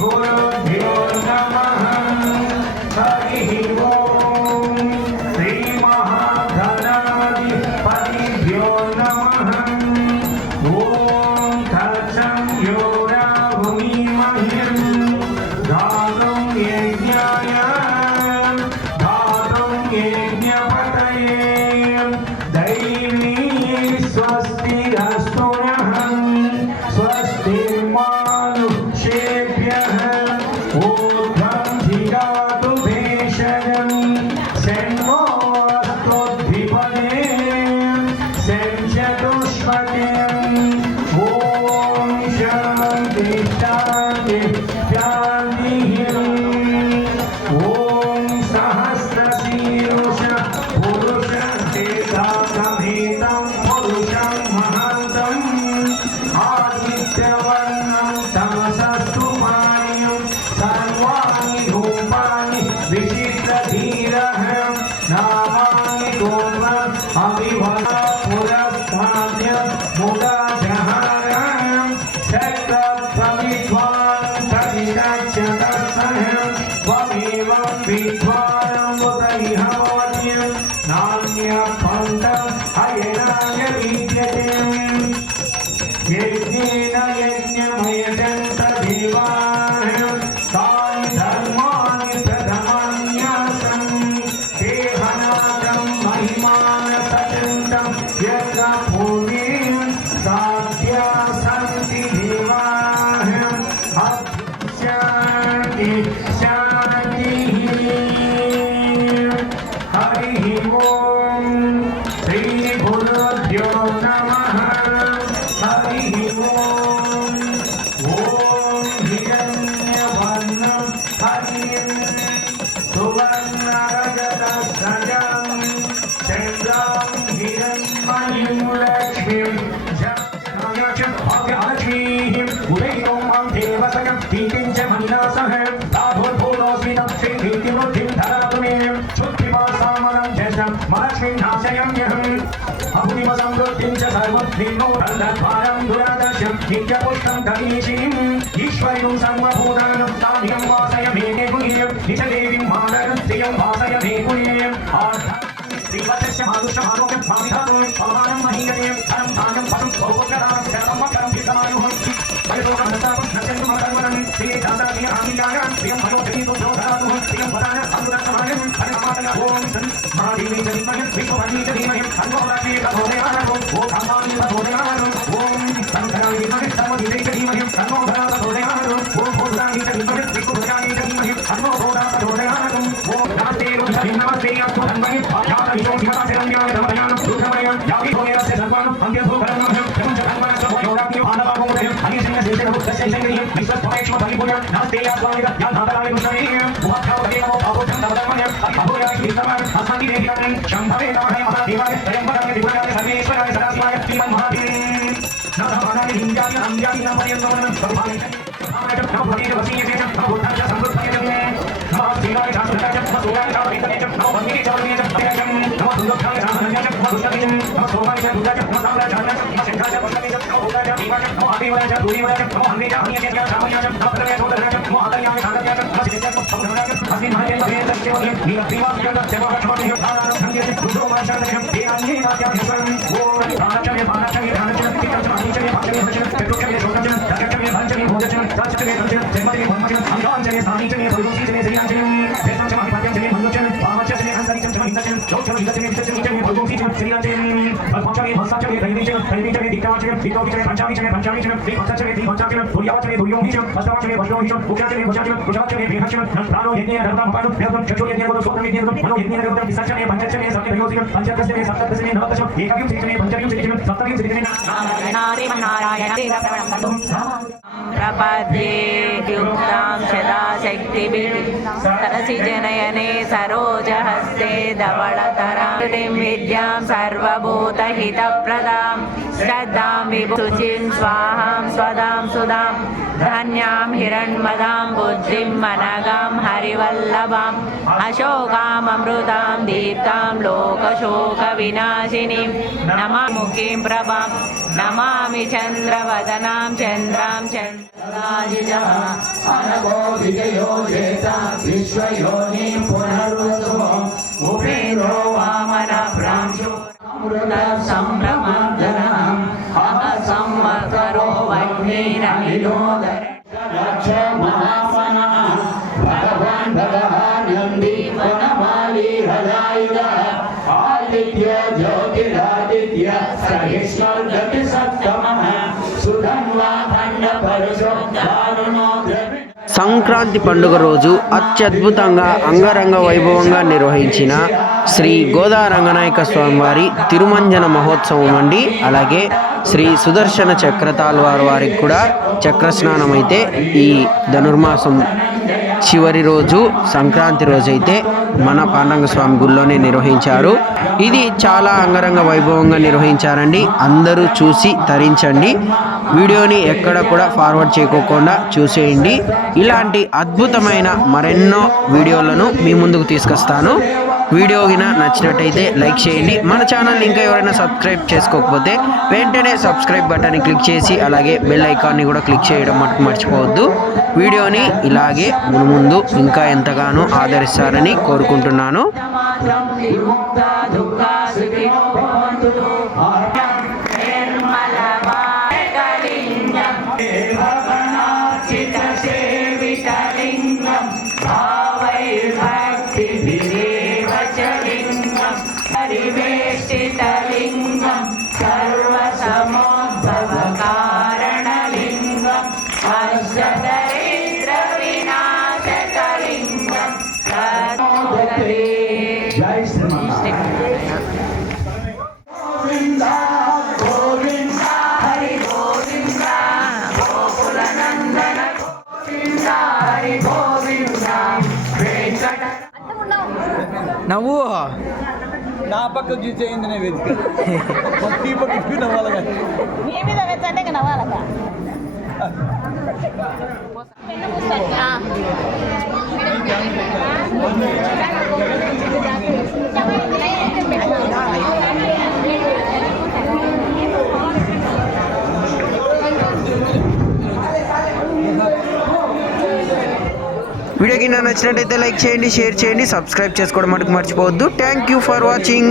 गुरुभ्यो नमः। हरिः ओम। श्री महागणाधिपतिभ्यो नमः। ओम तत्सं यो राहुमीमहिं धातुं यज्ञाय धातुं यज्ञपतये दैवी स्वस्तिरस्तु नः। स्वस्तिर्मानुषेभ्यः ऊर्ध्वं धियातु भेषजं शन्वोऽस्तुद्धिपदे शंचतुष्पतिम्। ॐ शान्ति शान्ति शान्तिः। ॐ सहस्रशीर्ष पुरुषं तेजासमेतं पुरुषं महान्तम् आदित्यवर्णं तमसस्तुमार्यं सर्वाणि रूपाणि विचित्रधीरः नामानि गोत्रम् अभिवद पुरस्ताद्य मुदाजहारं शक्तप्रविद्वान् प्रतिरक्षतस्सहं त्वमेवं विद्वानं मुदैह वाद्यं नान्यपन्तम् अयनाय विद्यते। यज्ञेन यज्ञमयजन्त देवाः तानि धर्माणि प्रथमान्यासं देहनादं महिमानसजन्तं यत्र पूर्वे साध्या सन्ति देवाः शान्ति शान्तिः। हरिः ओम। श्री गुरुभ्यो नमः। हरिः ओम। ओम हिरण्यवर्णं हरिं सुवर्णरजतस्रजं चन्द्रां हिरण्मयीं लक्ष्मीं भाग्यलक्ष्मीं उदयं देवसकं कीर्तिं च मनिनासः ताभूर्भूतोऽस्मिन् श्रीकीर्तिवृद्धिं धरातु मे शुद्धिमासामनं जशं महालक्ष्मीं नाशयाम्यहम् अभूतिमसमृद्धिं च सर्वद्विमोहनद्वारं दुरादर्शं नित्यपुष्टं कवीशिं ईश्वरीं सर्वभूतानं साधिं वासय मे गुह्यं निजदेवीं मातरं श्रियं वासय मे गुह्यम् श्रीवत्सस्य मानुषमारोग्यं भाविधातुं भगवानं महीयते धनं धान्यं पदं भौगोग्रदानं शरणं मकरं कीर्तनायुहं परिभोगनस्तापस्नचन्द्रमकर्मणं श्रीदाताश्रियहामियायां श्रियं मनोधरीतो धरातुं श्रियं वदान अमृतसमायं हरिमातय ॐ सन् महादेवी च धीमहि विष्णुपत्नी च धीमहि अन्वोदाक्षी प्रचोदयात् ॐ कामानि प्रचोदयात् ॐ शङ्कराय धीमहि सर्वदिवै च धीमहि अन्वोधरा प्रचोदयात् ॐ भूतानि च धीमहि विष्णुभुजानि च धीमहि अन्वोधरा प्रचोदयात् ॐ नमस्ते रुद्रं नमस्ते अस्तु धन्वहि ध्यातविशो शिवदासिरण्याय धमयानं रुद्रमयं यावि भोगेरस्य सर्वाणं अन्त्यभूभरणमहं प्रपञ्च धर्मस्य भोयोगाग्नियो आनवागोमदयं हरिसिंह शेषगुप्तशैशङ्गरियं विश्वस्वमेक्ष्म परिपूर्ण नमस्ते यास्वामिद याधातराय कृष्णवे उवाख्यावदे नमो भावोद्धं तवधर्मण्यं अभोयाय श्रीतमान् अस्मति देहिनं शम्भवे नमः महादेवाय त्र्यम्बकाय त्रिपुराय सर्वेश्वराय सदाशिवाय श्रीमन्महादेवे नमः मानानि हिन्द्यानि अन्यानि नमयन्नमनं सर्वाणि आयतं नवभवेन वसीयते च भूताय समृद्धये नमः श्रीराय शास्त्रराय च सोराय शास्त्रितये च नमः वन्दिके च वर्णिये च भवेयं नमः दुर्लक्षाय शास्त्रराय च नमः दुष्टये च नमः सोमाय च दुर्गाय च नमः साम्राय च नमः शङ्कराय च पुष्पये च नमः भूताय च देवाय च नमः आदेवाय च दूरीवाय च नमः हन्ये च हन्ये च रामाय च नमः प्रलये च उदराय च नमः आदर्याय सादर्याय च नमः शिवेय च सौभद्राय च अस्मिन् महये भवेत् च नीलग्रीवाय च सेवाक्षमते धारानं हन्ये च रुद्रोमाय च नमः देवान्ये नाट्याभ्यसरम् ॐ दानचमे बाणचमे दानचमे तिकचमे भाचमे भचमे चतुर्चमे शोकचमे दशचमे भञ्चमे भोजचमे साचमे भञ्चमे जन्मचमे भन्मचमे अन्धाञ्चमे स्थानीचमे भर्गोचमे श्रीयाञ्चमे भेषाञ्चमे अधिपत्यञ्चमे भङ्गोचमे पामचमे हन्तरिचमे हिन्दचमे लोचमे हिन्दचमे विचचमे भर्गोचमे श्रीयाञ्चमे भक्पचमे भस्साचमे दैवीचमे दिक्काचमे दिक्कोचमे पञ्चामीचमे श्रीपक्षचमे श्रीपञ्चाचमे दुर्यावचमे दुर्योमीचमे अष्टवाचमे वष्टोमीचमे उक्षाचमे वक्षाचमे कुशाचमे भेषचमे प्राणो यज्ञे धर्मपादो वेदं चक्षुर्यज्ञे वदो सोत्रयज्ञे वदो मनो यज्ञे वदो विसर्जने पञ्चचमे सप्तभयोजिकं पञ्चदशमे सप्तदशमे नवदशमे एकाविं श्रीचमे पञ्चविं श्रीचमे सप्तविं श्रीचमे नारायण प्रपद्ये युक्तां सदाशक्तिभिः सरसि जनयने सरोजहस्ते धवळतरां विद्यां सर्वभूतहितप्रदां श्रद्धां विभुचिं स्वाहां स्वदां सुदां ధన్యాం హిరణ్మదాం బుద్ధిం మనగాం హరివల్లభాం అశోకామృతాం దీప్తాం లోకశోక వినాశినీం నమాముఖీం ప్రభాం నమామి చంద్రవదనాం చంద్రాం చంద్రాజిజః అనగో విజయో చేత విశ్వయోనిం పునర్వసుః ఉపేంద్రో వామన ప్రాంశో అమృత సంభ్రమర్దనం అహ సంవత్సరో వహ్నిరమిలోదర లక్ష మహామన భగవాన్ భగవానంది వనమాలి హృదయుగ ఆదిత్య జ్యోతిరాదిత్య సహిష్ణుర్గతి సప్తమః సుధన్వా ఖండ పరుషోద్ధారుణో ద్రవి. సంక్రాంతి పండుగ రోజు అత్యద్భుతంగా అంగరంగ వైభవంగా నిర్వహించిన శ్రీ గోదా రంగనాయక స్వామివారి తిరుమంజన మహోత్సవం అండి. అలాగే శ్రీ సుదర్శన చక్రతాళ్వార్ వారికి కూడా చక్రస్నానం అయితే ఈ ధనుర్మాసం చివరి రోజు సంక్రాంతి రోజైతే మన పాండురంగ స్వామి గుళ్ళోనే నిర్వహించారు. ఇది చాలా అంగరంగ వైభవంగా నిర్వహించారండి. అందరూ చూసి తరించండి. వీడియోని ఎక్కడ కూడా ఫార్వర్డ్ చేయకోకుండా చూసేయండి. ఇలాంటి అద్భుతమైన మరెన్నో వీడియోలను మీ ముందుకు తీసుకొస్తాను. వీడియో గిన నచ్చినట్టయితే లైక్ చేయండి. మన ఛానల్ ఇంకా ఎవరైనా సబ్స్క్రైబ్ చేసుకోకపోతే వెంటనే సబ్స్క్రైబ్ బటన్ని క్లిక్ చేసి అలాగే బెల్ ఐకాన్ని కూడా క్లిక్ చేయడం మటుకు మర్చిపోవద్దు. వీడియోని ఇలాగే ముందు ఇంకా ఎంతగానో ఆదరిస్తారని కోరుకుంటున్నాను. పరివేష్టితలింగం సర్వసమోద్భవకారణలింగం అష్టదరిద్ర వినాశకలింగం తదోదరే. జై శ్రీమన్నారాయణ. గోవింద గోవింద హరి గోవింద గోకులనందన గోవింద హరి గోవింద వెంకట. నవ్వు నా పక్క చూసేయింది నేను వెతిక ఈ పక్క నవ్వాలి కానీ మీ మీద వెచ్చంటే ఇంకా నవ్వాలక్క. వీడియో కింద నచ్చినట్టయితే లైక్ చేయండి, షేర్ చేయండి, సబ్స్క్రైబ్ చేసుకోవడం మటుకు మర్చిపోవద్దు. Thank you for watching.